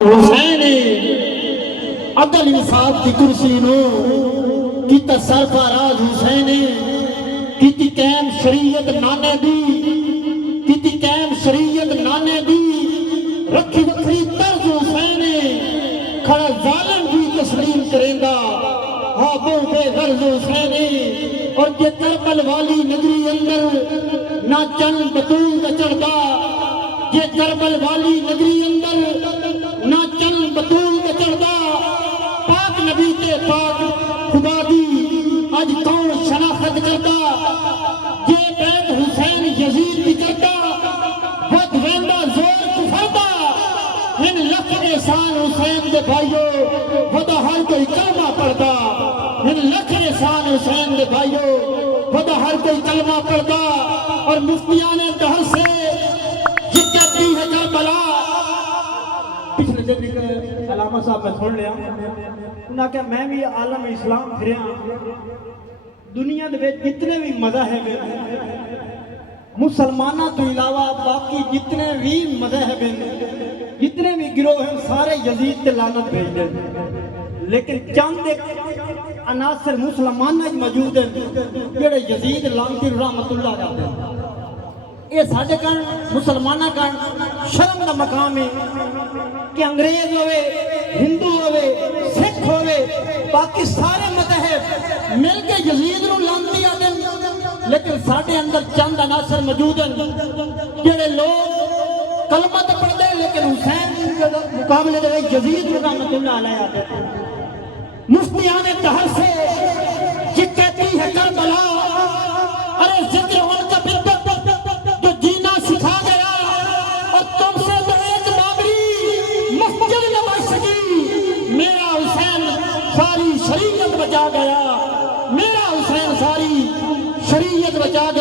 حسین عدل انصاف کی کرسی نو کیتا سرفراز حسین کیتی قائم شریعت نانے دی کیتی قائم شریعت نانے دی رکھی وکری طرز حسین کھڑا ظالم بھی تسلیم کریندا ہاں بو بے غرض حسین اور کہ کربل والی نگری اندر نہ چند بطول دا چڑھدا یہ کربل والی نگری اندر نہ چند بطول دا چڑھدا پاک نبی کے پاک خدا دی اج کون شناخت کردا یہ بیت حسین یزید بھی کردا ود ویندا زور کفردا ان لکھ احسان حسین دے بھائیو خدا ہر کوئی کلمہ پڑھدا ان لکھ احسان حسین دے بھائیو خدا ہر کوئی کلمہ پڑھدا اور مفتیان دہر سے جتتی ہے کربلا پچھلے جب ایک علامہ صاحب میں سن لیا انہاں کہ میں بھی عالم اسلام پھریا دنیا دے جتنے بھی مذہب ہیں مسلمانہ تو علاوہ باقی جتنے بھی مذہب ہیں جتنے بھی گروہ ہیں سارے یزید تے لعنت بھیج دیں لیکن چند ایک عناصر مسلمانہ موجود ہیں جڑے یزید لعنتی رحمت اللہ جاتے ہیں یہ ساڈے کن مسلمانہ کن شرم دا مقام ہے کہ انگریز ہوئے ہندو ہوئے سکھ ہوئے باقی سارے مذہب مل کے یزید نو لعنتی آتے ہیں لیکن ساڈے اندر چند عناصر موجود ہیں جڑے لوگ کلمہ تے پڑھتے ہیں لیکن حسین کے مقابلے دے یزید رحمت اللہ علیہ آتے ہیں مفتیان دہر سے یہ کہتی ہے کربلا ارے ذکر ان کا جو جینا سکھا گیا اور تم سے تو ایک بابری مسجد نہ بچ سکی میرا حسین ساری شریعت بچا گیا میرا حسین ساری شریعت بچا گیا